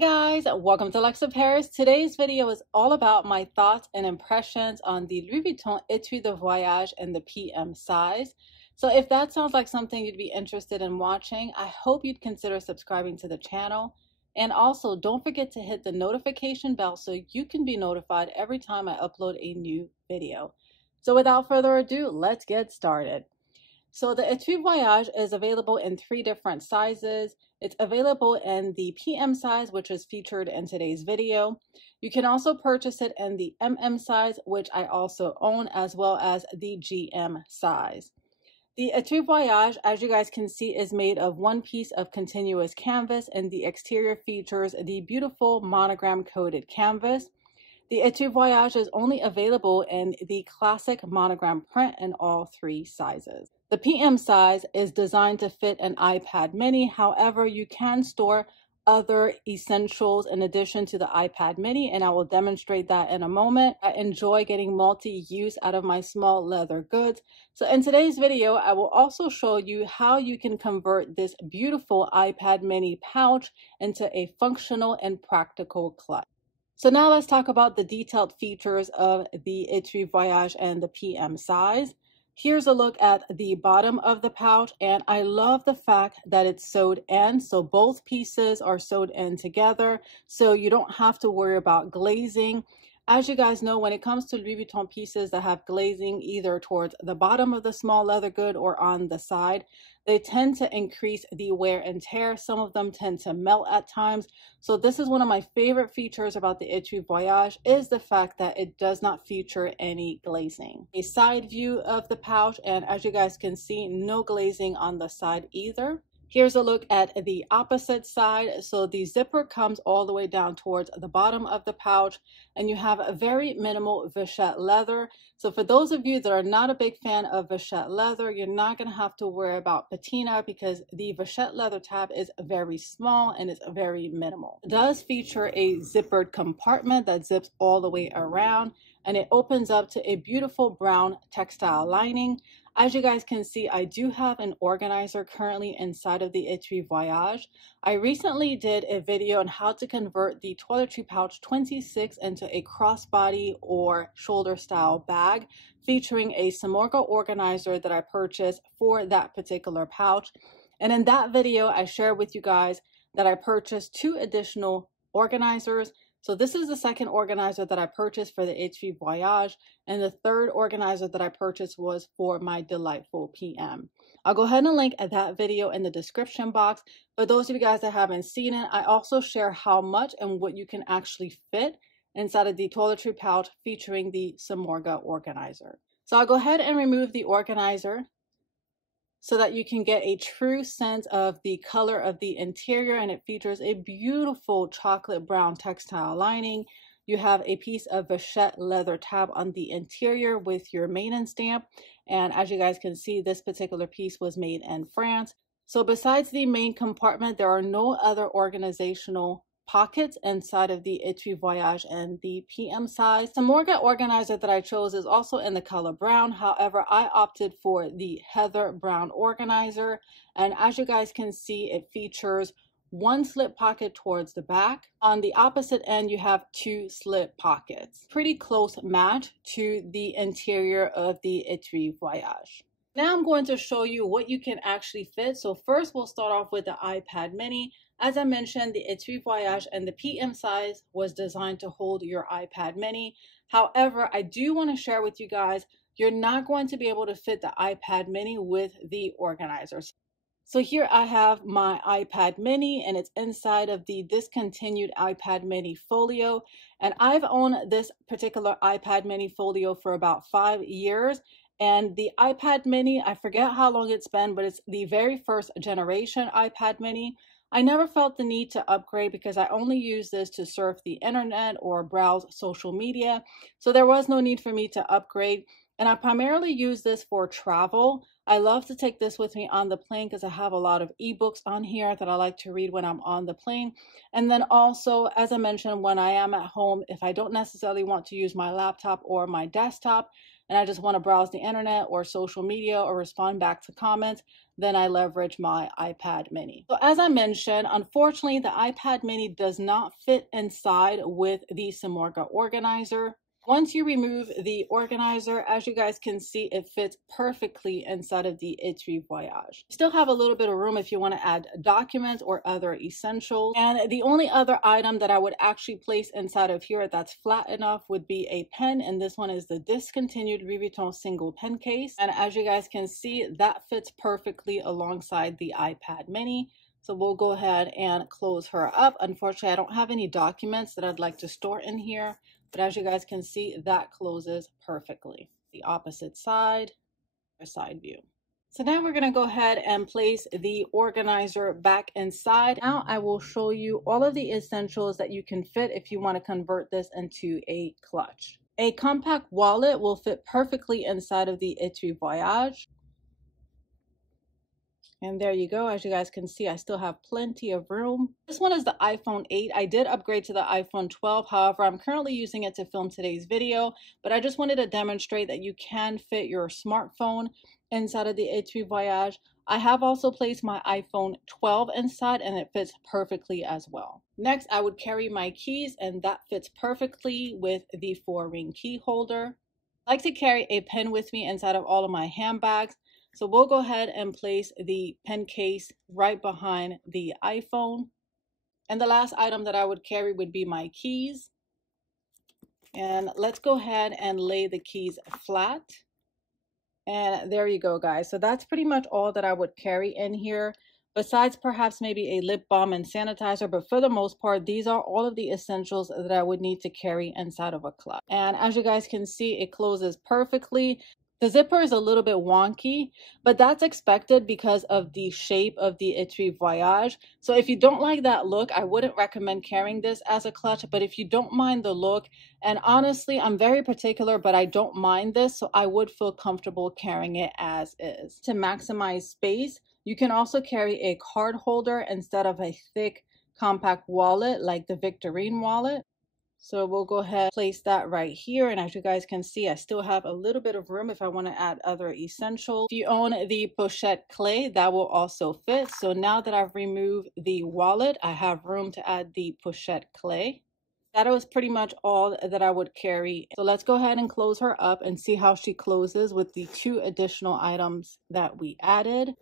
guys, welcome to Lux Lover. Today's video is all about my thoughts and impressions on the Louis Vuitton Etui Voyage and the PM size. So if that sounds like something you'd be interested in watching, I hope you'd consider subscribing to the channel. And also don't forget to hit the notification bell so you can be notified every time I upload a new video. So without further ado, let's get started. So the Etui Voyage is available in 3 different sizes. It's available in the PM size, which is featured in today's video. You can also purchase it in the MM size, which I also own, as well as the GM size. The Etui Voyage, as you guys can see, is made of one piece of continuous canvas, and the exterior features the beautiful monogram coated canvas. The Etui Voyage is only available in the classic monogram print in all 3 sizes. The PM size is designed to fit an iPad mini. However, you can store other essentials in addition to the iPad mini, and I will demonstrate that in a moment. I enjoy getting multi-use out of my small leather goods. So in today's video, I will also show you how you can convert this beautiful iPad mini pouch into a functional and practical clutch. So now let's talk about the detailed features of the Etui Voyage and the PM size. Here's a look at the bottom of the pouch, and I love the fact that it's sewed in. So both pieces are sewed in together, so you don't have to worry about glazing. As you guys know, when it comes to Louis Vuitton pieces that have glazing either towards the bottom of the small leather good or on the side, they tend to increase the wear and tear. Some of them tend to melt at times. So this is one of my favorite features about the Etui Voyage, is the fact that it does not feature any glazing. A side view of the pouch, and as you guys can see, no glazing on the side either. Here's a look at the opposite side. So the zipper comes all the way down towards the bottom of the pouch, and you have a very minimal vachette leather. So for those of you that are not a big fan of vachette leather, you're not going to have to worry about patina because the vachette leather tab is very small and it's very minimal. It does feature a zippered compartment that zips all the way around, and it opens up to a beautiful brown textile lining. As you guys can see, I do have an organizer currently inside of the Etui Voyage. I recently did a video on how to convert the toiletry pouch 26 into a crossbody or shoulder style bag, featuring a Samorga organizer that I purchased for that particular pouch. And in that video, I shared with you guys that I purchased 2 additional organizers. So this is the second organizer that I purchased for the Etui Voyage, and the third organizer that I purchased was for my delightful PM. I'll go ahead and link that video in the description box. For those of you guys that haven't seen it, I also share how much and what you can actually fit inside of the toiletry pouch featuring the Samorga organizer. So I'll go ahead and remove the organizer so that you can get a true sense of the color of the interior, and it features a beautiful chocolate brown textile lining. You have a piece of vachette leather tab on the interior with your maiden stamp, and as you guys can see, this particular piece was made in France. So besides the main compartment, there are no other organizational pockets inside of the Etui Voyage and the PM size. The Samorga organizer that I chose is also in the color brown. However, I opted for the heather brown organizer, and as you guys can see, it features 1 slip pocket towards the back. On the opposite end, you have 2 slip pockets. Pretty close match to the interior of the Etui Voyage. Now I'm going to show you what you can actually fit. So first we'll start off with the iPad mini. As I mentioned, the Etui Voyage and the PM size was designed to hold your iPad mini. However, I do want to share with you guys, you're not going to be able to fit the iPad mini with the organizers. So here I have my iPad mini, and it's inside of the discontinued iPad mini folio. And I've owned this particular iPad mini folio for about 5 years. And the iPad mini, I forget how long it's been, but it's the very first generation iPad mini. I never felt the need to upgrade because I only use this to surf the internet or browse social media. So there was no need for me to upgrade. And I primarily use this for travel. I love to take this with me on the plane because I have a lot of ebooks on here that I like to read when I'm on the plane. And then also, as I mentioned, when I am at home, if I don't necessarily want to use my laptop or my desktop, and I just want to browse the internet or social media or respond back to comments, then I leverage my iPad mini. So as I mentioned, unfortunately, the iPad mini does not fit inside with the Simorga organizer. Once you remove the organizer, as you guys can see, it fits perfectly inside of the Etui Voyage. You still have a little bit of room if you want to add documents or other essentials. And the only other item that I would actually place inside of here that's flat enough would be a pen. And this one is the discontinued Vuitton single pen case. And as you guys can see, that fits perfectly alongside the iPad mini. So we'll go ahead and close her up. Unfortunately, I don't have any documents that I'd like to store in here. But as you guys can see, that closes perfectly. The opposite side, or side view. So now we're going to go ahead and place the organizer back inside. Now I will show you all of the essentials that you can fit if you want to convert this into a clutch. A compact wallet will fit perfectly inside of the Etui Voyage. And there you go. As you guys can see, I still have plenty of room. This one is the iPhone 8. I did upgrade to the iPhone 12. However, I'm currently using it to film today's video, but I just wanted to demonstrate that you can fit your smartphone inside of the Etui Voyage. I have also placed my iPhone 12 inside and it fits perfectly as well. Next, I would carry my keys and that fits perfectly with the 4-ring key holder. I like to carry a pen with me inside of all of my handbags. So we'll go ahead and place the pen case right behind the iPhone. And the last item that I would carry would be my keys. And let's go ahead and lay the keys flat. And there you go, guys. So that's pretty much all that I would carry in here, besides perhaps maybe a lip balm and sanitizer. But for the most part, these are all of the essentials that I would need to carry inside of a clutch. And as you guys can see, it closes perfectly. The zipper is a little bit wonky, but that's expected because of the shape of the Etui Voyage. So if you don't like that look, I wouldn't recommend carrying this as a clutch. But if you don't mind the look, and honestly, I'm very particular, but I don't mind this, so I would feel comfortable carrying it as is. To maximize space, you can also carry a card holder instead of a thick, compact wallet like the Victorine wallet. So we'll go ahead and place that right here. And as you guys can see, I still have a little bit of room if I want to add other essentials. If you own the pochette clay, that will also fit. So now that I've removed the wallet, I have room to add the pochette clay. That was pretty much all that I would carry. So let's go ahead and close her up and see how she closes with the 2 additional items that we added.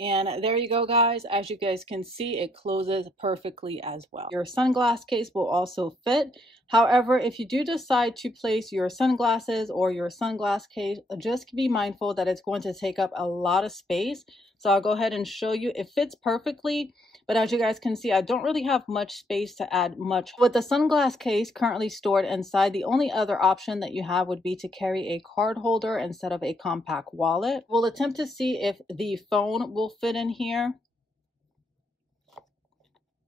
And there you go, guys. As you guys can see, it closes perfectly as well. Your sunglass case will also fit. However, if you do decide to place your sunglasses or your sunglass case, just be mindful that it's going to take up a lot of space. So I'll go ahead and show you. It fits perfectly, but as you guys can see, I don't really have much space to add much. With the sunglass case currently stored inside, the only other option that you have would be to carry a card holder instead of a compact wallet. We'll attempt to see if the phone will fit in here.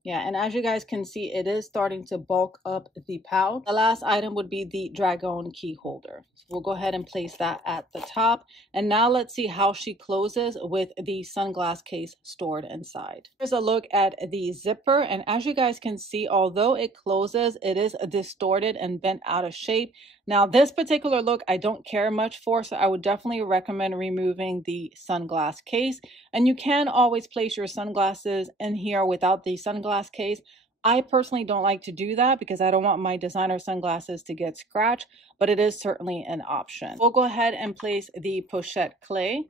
Yeah, and as you guys can see, it is starting to bulk up the pouch. The last item would be the Dragon key holder. So we'll go ahead and place that at the top. And now let's see how she closes with the sunglass case stored inside. Here's a look at the zipper. And as you guys can see, although it closes, it is distorted and bent out of shape. Now, this particular look, I don't care much for, so I would definitely recommend removing the sunglass case. And you can always place your sunglasses in here without the sunglass case. I personally don't like to do that because I don't want my designer sunglasses to get scratched, but it is certainly an option. We'll go ahead and place the pochette clay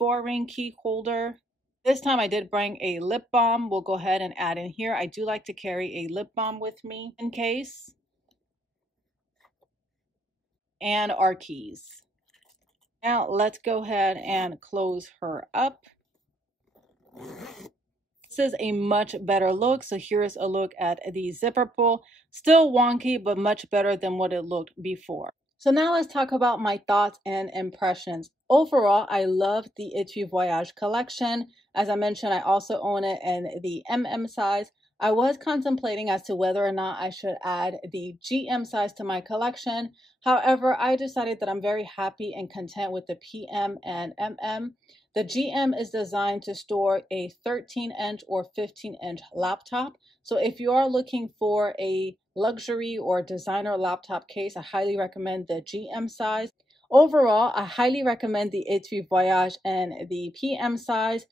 4-ring key holder. This time I did bring a lip balm. We'll go ahead and add in here. I do like to carry a lip balm with me in case. And our keys. Now let's go ahead and close her up. This is a much better look. So here's a look at the zipper pull. Still wonky, but much better than what it looked before. So now let's talk about my thoughts and impressions. Overall, I love the Etui Voyage collection. As I mentioned, I also own it in the MM size. I was contemplating as to whether or not I should add the GM size to my collection. However, I decided that I'm very happy and content with the PM and MM. The GM is designed to store a 13-inch or 15-inch laptop. So if you are looking for a luxury or designer laptop case, I highly recommend the GM size. Overall, I highly recommend the Etui Voyage and the PM size,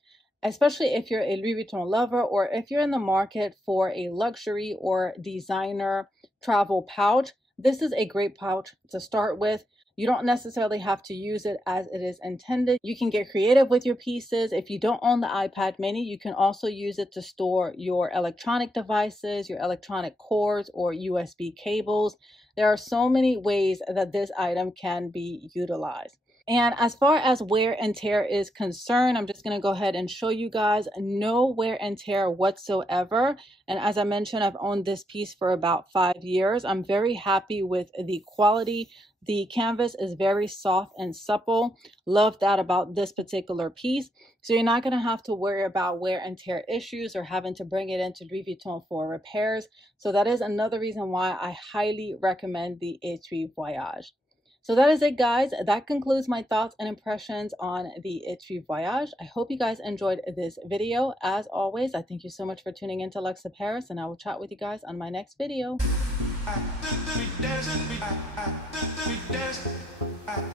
especially if you're a Louis Vuitton lover or if you're in the market for a luxury or designer travel pouch. This is a great pouch to start with. You don't necessarily have to use it as it is intended. You can get creative with your pieces. If you don't own the iPad mini, you can also use it to store your electronic devices, your electronic cords, or USB cables. There are so many ways that this item can be utilized. And as far as wear and tear is concerned, I'm just going to go ahead and show you guys no wear and tear whatsoever. And as I mentioned, I've owned this piece for about 5 years. I'm very happy with the quality. The canvas is very soft and supple. Love that about this particular piece. So you're not going to have to worry about wear and tear issues or having to bring it into Louis Vuitton for repairs. So that is another reason why I highly recommend the Etui Voyage. So that is it, guys. That concludes my thoughts and impressions on the Etui Voyage. I hope you guys enjoyed this video. As always, I thank you so much for tuning into Lux of Paris, and I will chat with you guys on my next video.